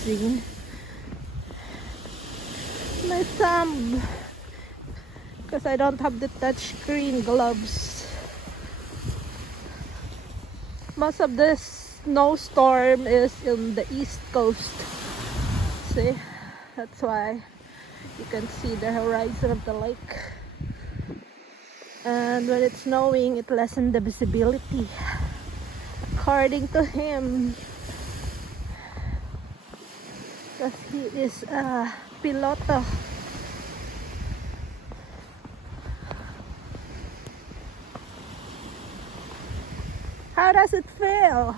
squeezing my thumb because I don't have the touchscreen gloves. Most of the snowstorm is in the east coast. See, that's why you can see the horizon of the lake. And when it's snowing, it lessens the visibility, according to him, because he is a piloto. How does it feel?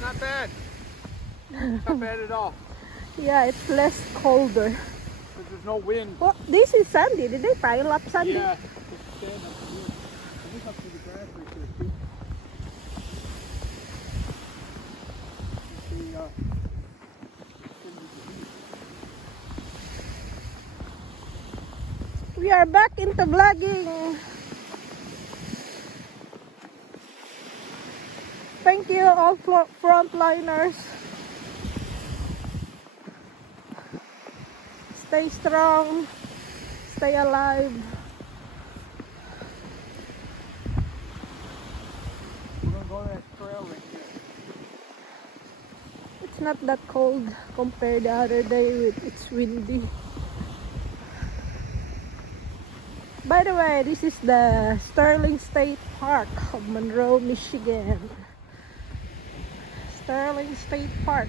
Not bad. Not bad at all. Yeah, it's less colder. Because there's no wind. Well, this is Sandy. Did they pile up Sandy? Yeah. Just stand up here. I think up to the grass right there too. We are back into vlogging. Thank you all frontliners. Stay strong, stay alive. We're going to go to that trail right here. It's not that cold compared the other day with it's windy. By the way, this is the Sterling State Park of Monroe, Michigan. Sterling State Park.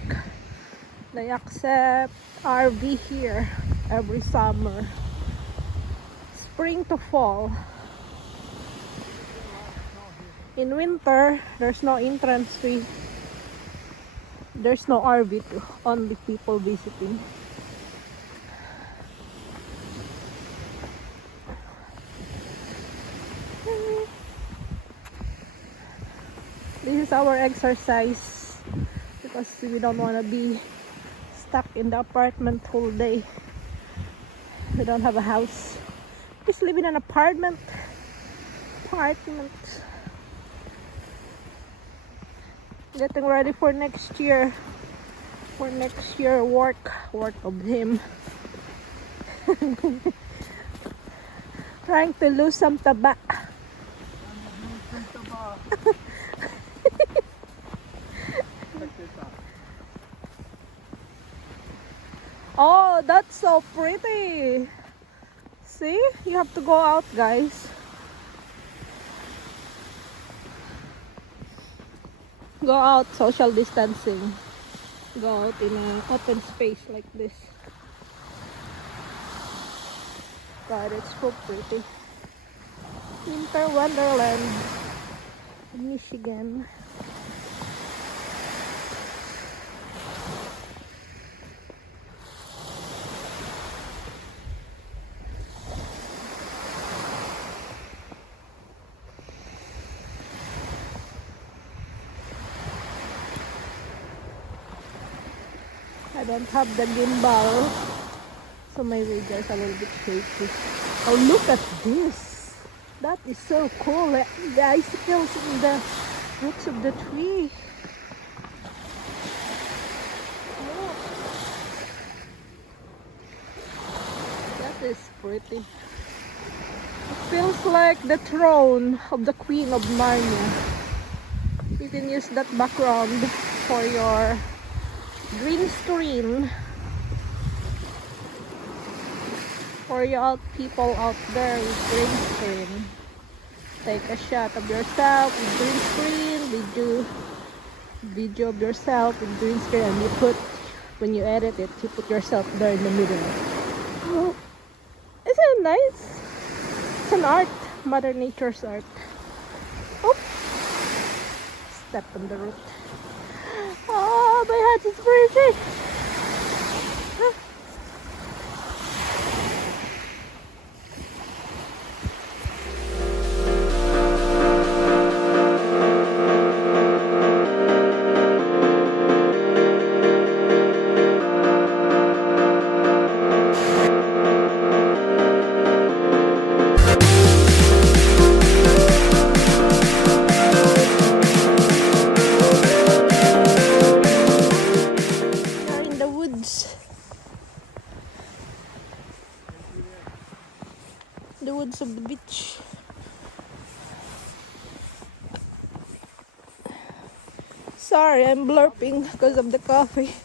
They accept RV here every summer, spring to fall. In winter, there's no entrance fee. There's no RV too, only people visiting. This is our exercise because we don't want to be stuck in the apartment whole day. We don't have a house. Just live in an apartment. Getting ready for next year. For next year work of him. Trying to lose some taba. Oh, that's so pretty. See? You have to go out, guys. Go out, social distancing. Go out in an open space like this. God, it's so pretty. Winter Wonderland in Michigan. I don't have the gimbal, so my video is a little bit shaky. Oh, look at this! That is so cool. The icicles in the roots of the tree. Look. That is pretty. It feels like the throne of the Queen of Narnia. You can use that background for your green screen for you people out there with green screen. Take a shot of yourself with green screen, video of yourself with green screen, and you put, when you edit it, you put yourself there in the middle. Oh, isn't it nice? It's an art, Mother Nature's art. Oops, step on the root. Oh, my hat is breathing. the woods of the beach. Sorry, I'm blurping because of the coffee.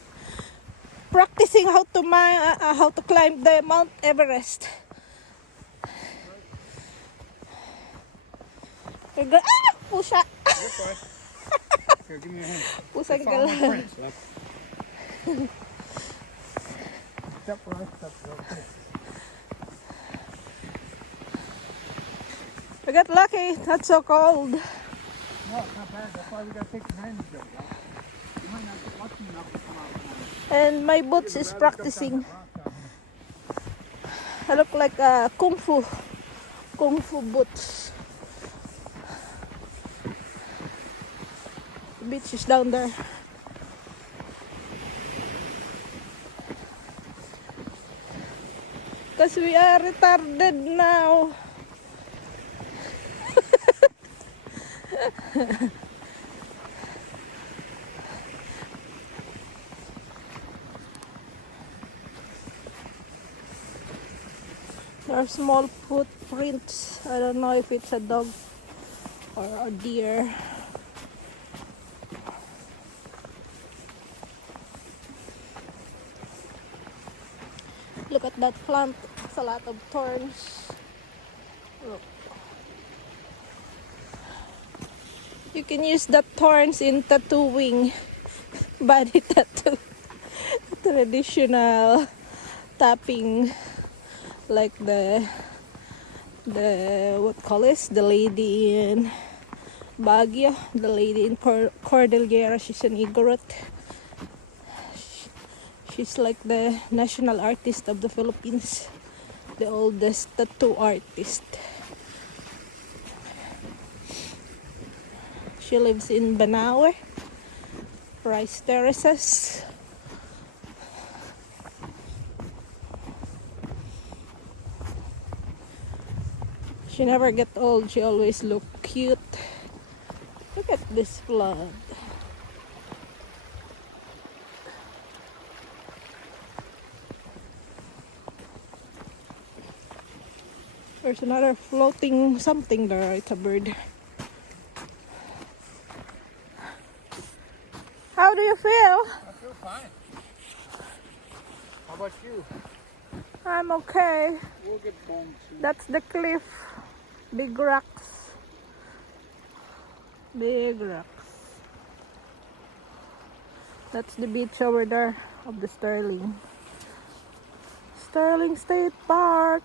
Practicing how to climb the Mount Everest. Pusa! You're fine. Here, give me a hand. Pusang Follow my gala. prints, love. Step right, step right. We got lucky, not so cold. No, it's not bad. That's why we gotta take advantage of it. You might not get lucky enough to come out tonight. And my boots is practicing. I look like kung fu boots. The beach is down there. Because we are retarded now. There are small footprints. I don't know if it's a dog or a deer. Look at that plant. It's a lot of thorns. Look. You can use the thorns in tattooing. Body tattoo. Traditional tapping. Like the what call this? The lady in Baguio. The lady in Cordillera. She's an Igorot. She's like the national artist of the Philippines, the oldest tattoo artist. She lives in Banawe, Rice Terraces. She never get old, she always look cute. Look at this flood. There's another floating something there. It's a bird. How do you feel? I feel fine. How about you? I'm okay. We'll get bombed soon. That's the cliff. Big rocks. Big rocks. That's the beach over there of the Sterling. Sterling State Park.